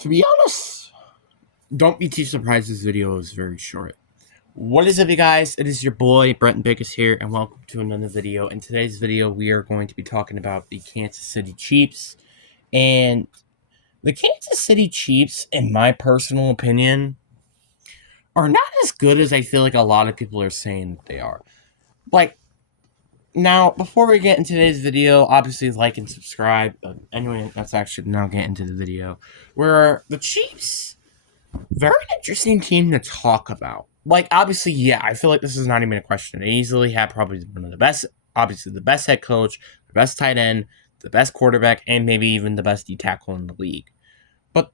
To be honest, don't be too surprised this video is very short. What is up, you guys? It is your boy, Brenton Biggis here, and welcome to another video. In today's video, we are going to be talking about the Kansas City Chiefs. And the Kansas City Chiefs, in my personal opinion, are not as good as I feel like a lot of people are saying that they are. Now, before we get into today's video, obviously like and subscribe. But anyway, let's actually now get into the video. Where the Chiefs, very interesting team to talk about. Obviously, yeah, I feel like this is not even a question. They easily have probably one of the best, obviously the best head coach, the best tight end, the best quarterback, and maybe even the best D tackle in the league. But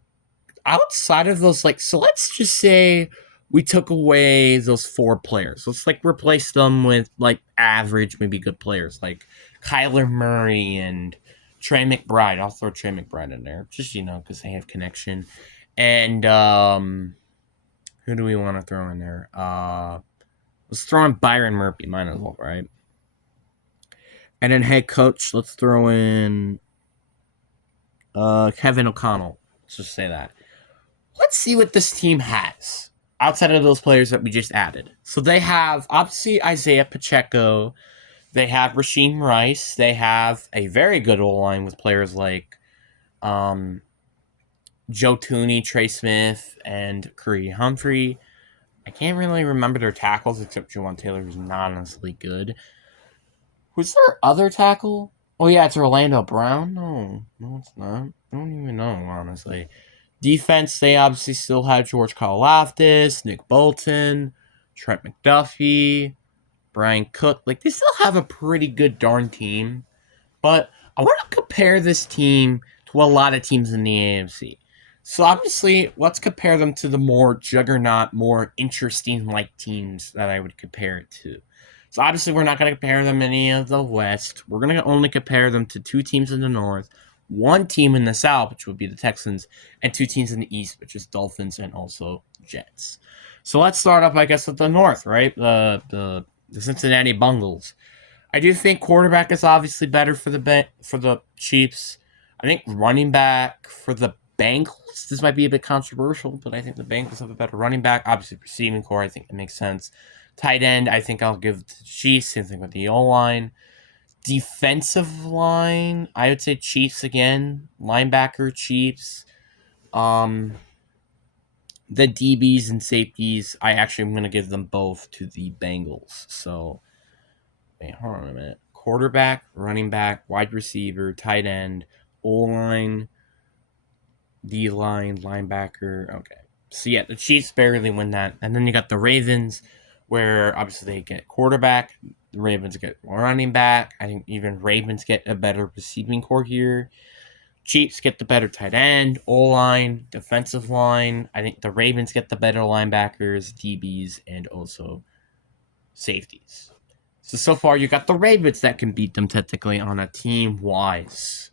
outside of those, so let's just say we took away those four players. Let's replace them with average, maybe good players like Kyler Murray and Trey McBride. I'll throw Trey McBride in there, just because they have connection. And who do we want to throw in there? Let's throw in Byron Murphy, might as well, right? And then head coach, let's throw in Kevin O'Connell. Let's just say that. Let's see what this team has outside of those players that we just added. So they have, obviously, Isaiah Pacheco. They have Rasheem Rice. They have a very good O-line with players like Joe Tooney, Trey Smith, and Curry Humphrey. I can't really remember their tackles except Juwan Taylor, who's not honestly good. Who's their other tackle? Oh, yeah, it's Orlando Brown. No, it's not. I don't even know, honestly. Defense, they obviously still have George Karlaftis, Nick Bolton, Trent McDuffie, Brian Cook. They still have a pretty good darn team. But I want to compare this team to a lot of teams in the AFC. So obviously, let's compare them to the more juggernaut, more interesting teams that I would compare it to. So obviously, we're not going to compare them to any of the West. We're going to only compare them to two teams in the North, one team in the South, which would be the Texans, and two teams in the East, which is Dolphins and also Jets. So let's start off, I guess, with the North, right? The Cincinnati Bengals. I do think quarterback is obviously better for the Chiefs. I think running back for the Bengals, this might be a bit controversial, but I think the Bengals have a better running back. Obviously, receiving core, I think it makes sense. Tight end, I think I'll give to the Chiefs. Same thing with the O-line. Defensive line, I would say Chiefs again. Linebacker, Chiefs. The DBs and safeties, I actually am going to give them both to the Bengals. So, wait, hold on a minute. Quarterback, running back, wide receiver, tight end, O-line, D-line, linebacker. Okay. So, yeah, the Chiefs barely win that. And then you got the Ravens, where obviously they get quarterback. The Ravens get running back. I think even Ravens get a better receiving core here. Chiefs get the better tight end, O-line, defensive line. I think the Ravens get the better linebackers, DBs, and also safeties. So far, you got the Ravens that can beat them technically on a team-wise.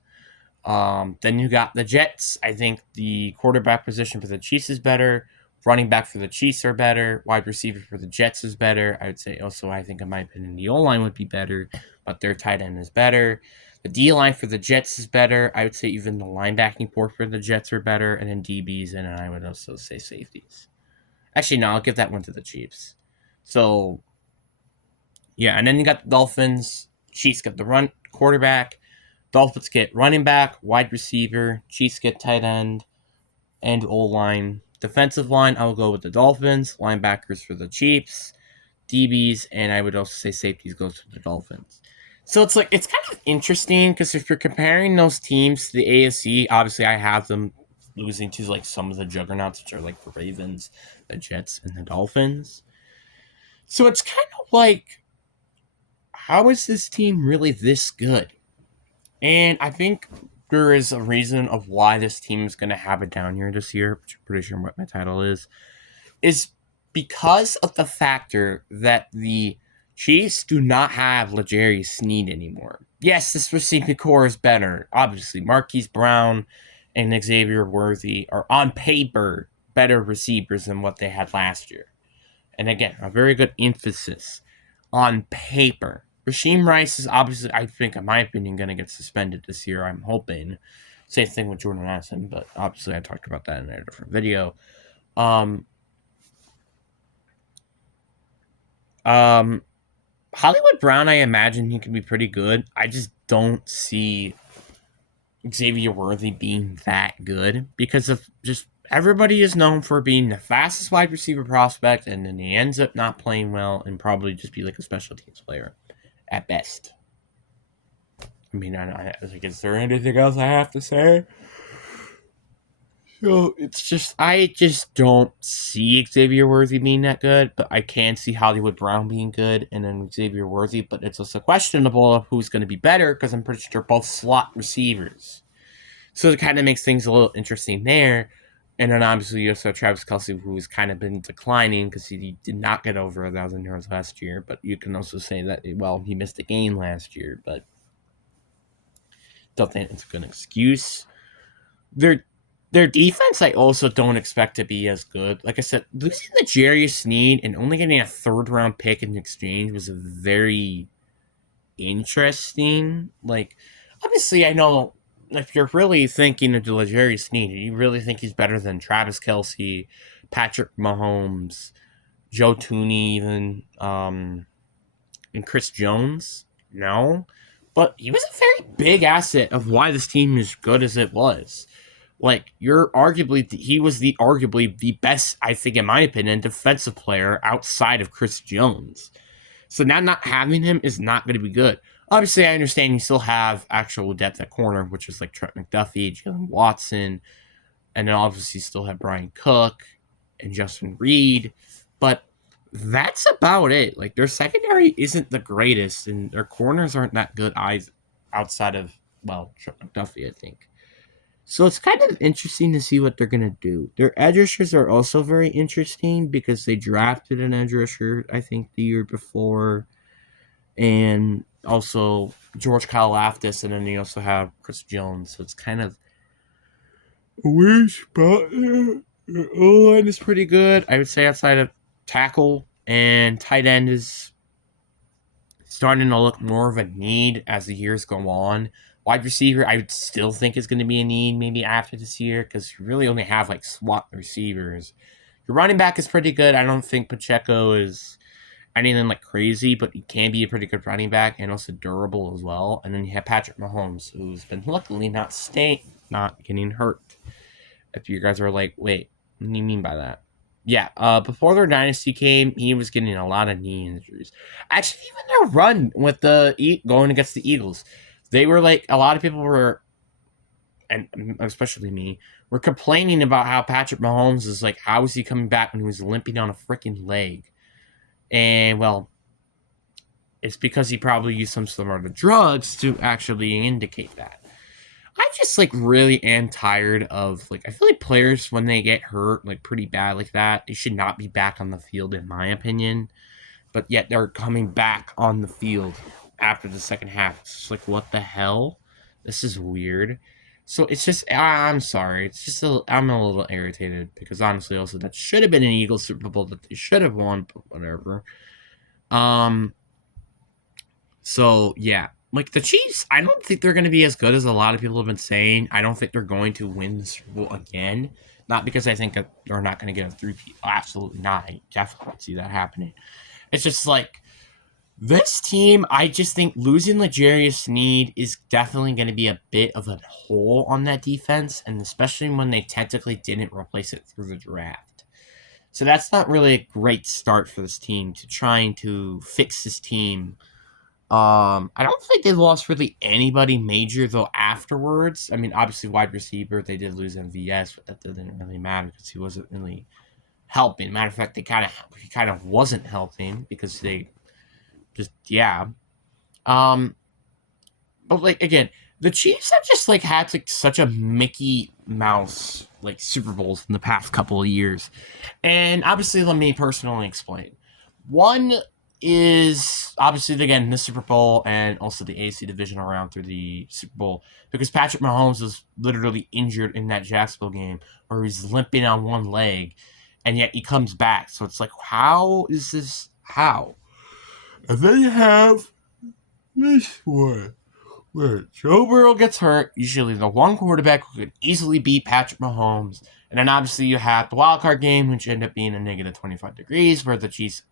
Then you got the Jets. I think the quarterback position for the Chiefs is better. Running back for the Chiefs are better. Wide receiver for the Jets is better. I would say also, I think in my opinion, the O-line would be better, but their tight end is better. The D-line for the Jets is better. I would say even the linebacking core for the Jets are better, and then DBs, and then I would also say safeties. Actually, no, I'll give that one to the Chiefs. So, yeah, and then you got the Dolphins. Chiefs get the run quarterback. Dolphins get running back, wide receiver. Chiefs get tight end and O-line. Defensive line, I will go with the Dolphins. Linebackers for the Chiefs. DBs, and I would also say safeties goes to the Dolphins. So it's kind of interesting because if you're comparing those teams to the AFC, obviously I have them losing to some of the juggernauts, which are the Ravens, the Jets, and the Dolphins. So it's kind of how is this team really this good? And I think there is a reason of why this team is going to have a down year this year, which I'm pretty sure what my title is because of the factor that the Chiefs do not have L'Jarius Sneed anymore. Yes, this receiving core is better. Obviously, Marquise Brown and Xavier Worthy are on paper better receivers than what they had last year. And again, a very good emphasis on paper. Rasheem Rice is obviously, I think, in my opinion, going to get suspended this year. I'm hoping. Same thing with Jordan Addison, but obviously I talked about that in a different video. Um, Hollywood Brown, I imagine he can be pretty good. I just don't see Xavier Worthy being that good because of just everybody is known for being the fastest wide receiver prospect, and then he ends up not playing well and probably just be like a special teams player at best. I mean, I like, is there anything else I have to say? So it's just I just don't see Xavier Worthy being that good, but I can see Hollywood Brown being good, and then Xavier Worthy. But it's also questionable of who's going to be better because I'm pretty sure they're both slot receivers. So it kind of makes things a little interesting there. And then obviously you also have Travis Kelce, who's kind of been declining because he did not get over 1,000 yards last year. But you can also say that, well, he missed a game last year, but don't think it's a good excuse. Their defense, I also don't expect to be as good. Like I said, losing the Jerry Sneed and only getting a third round pick in exchange was a very interesting. Like, obviously, I know if you're really thinking of Jerry Sneed, you really think he's better than Travis Kelce, Patrick Mahomes, Joe Tooney, even, and Chris Jones? No. But he was a very big asset of why this team is good as it was. Like, he was arguably the best, I think, in my opinion, defensive player outside of Chris Jones. So now not having him is not going to be good. Obviously, I understand you still have actual depth at corner, which is like Trent McDuffie, Jalen Watson, and then obviously you still have Brian Cook and Justin Reed. But that's about it. Like, their secondary isn't the greatest, and their corners aren't that good outside of, well, Trent McDuffie, I think. So it's kind of interesting to see what they're going to do. Their edge rushers are also very interesting because they drafted an edge rusher, I think, the year before. And also George Karlaftis, and then you also have Chris Jones. So it's kind of a weird spot there. The O-line is pretty good. I would say outside of tackle and tight end is starting to look more of a need as the years go on. Wide receiver, I would still think is going to be a need maybe after this year because you really only have like SWAT receivers. Your running back is pretty good. I don't think Pacheco is anything like crazy, but he can be a pretty good running back and also durable as well. And then you have Patrick Mahomes, who's been luckily not getting hurt. If you guys are like, wait, what do you mean by that? Yeah, before their dynasty came, he was getting a lot of knee injuries. Actually, even their run with going against the Eagles, they were like, a lot of people were, and especially me, were complaining about how Patrick Mahomes is like, how is he coming back when he was limping on a freaking leg? And, well, it's because he probably used some sort of drugs to actually indicate that. I just like really am tired of like I feel like players when they get hurt like pretty bad like that, they should not be back on the field in my opinion. But yet they're coming back on the field after the second half. It's just like what the hell? This is weird. So it's just I'm sorry. It's just I'm a little irritated because honestly also that should have been an Eagles Super Bowl that they should have won, but whatever. So yeah, like the Chiefs, I don't think they're going to be as good as a lot of people have been saying. I don't think they're going to win the Super Bowl again. Not because I think that they're not going to get a three-peat. Absolutely not. I definitely don't see that happening. It's just like this team. I just think losing L'Jarius Sneed is definitely going to be a bit of a hole on that defense, and especially when they technically didn't replace it through the draft. So that's not really a great start for this team to trying to fix this team. I don't think they lost really anybody major though afterwards. I mean, obviously wide receiver they did lose MVS, but that didn't really matter because he wasn't really helping. Matter of fact, he kind of wasn't helping because they just yeah. Um, but like again, the Chiefs have just like had like such a Mickey Mouse like Super Bowls in the past couple of years, and obviously let me personally explain. One is obviously again the Super Bowl and also the AFC divisional round through the Super Bowl because Patrick Mahomes was literally injured in that Jacksonville game where he's limping on one leg, and yet he comes back. So it's like, how is this? How? And then you have this one When Joe Burrow gets hurt, usually the one quarterback who could easily beat Patrick Mahomes. And then obviously you have the wild card game, which ended up being a negative 25 degrees, where the Chiefs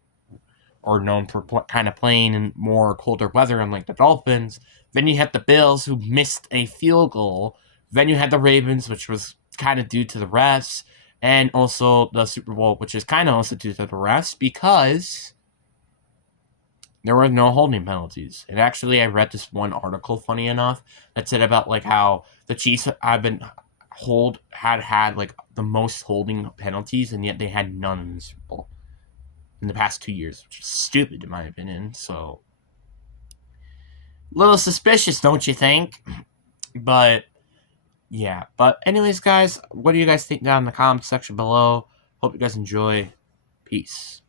are known for kind of playing in more colder weather, unlike the Dolphins. Then you had the Bills, who missed a field goal. Then you had the Ravens, which was kind of due to the refs. And also the Super Bowl, which is kind of also due to the refs, because there were no holding penalties. And actually, I read this one article, funny enough, that said about like how the Chiefs had like the most holding penalties, and yet they had none in the Super Bowl in the past 2 years, which is stupid in my opinion. So, a little suspicious, don't you think? But yeah. But anyways, guys, what do you guys think down in the comments section below? Hope you guys enjoy. Peace.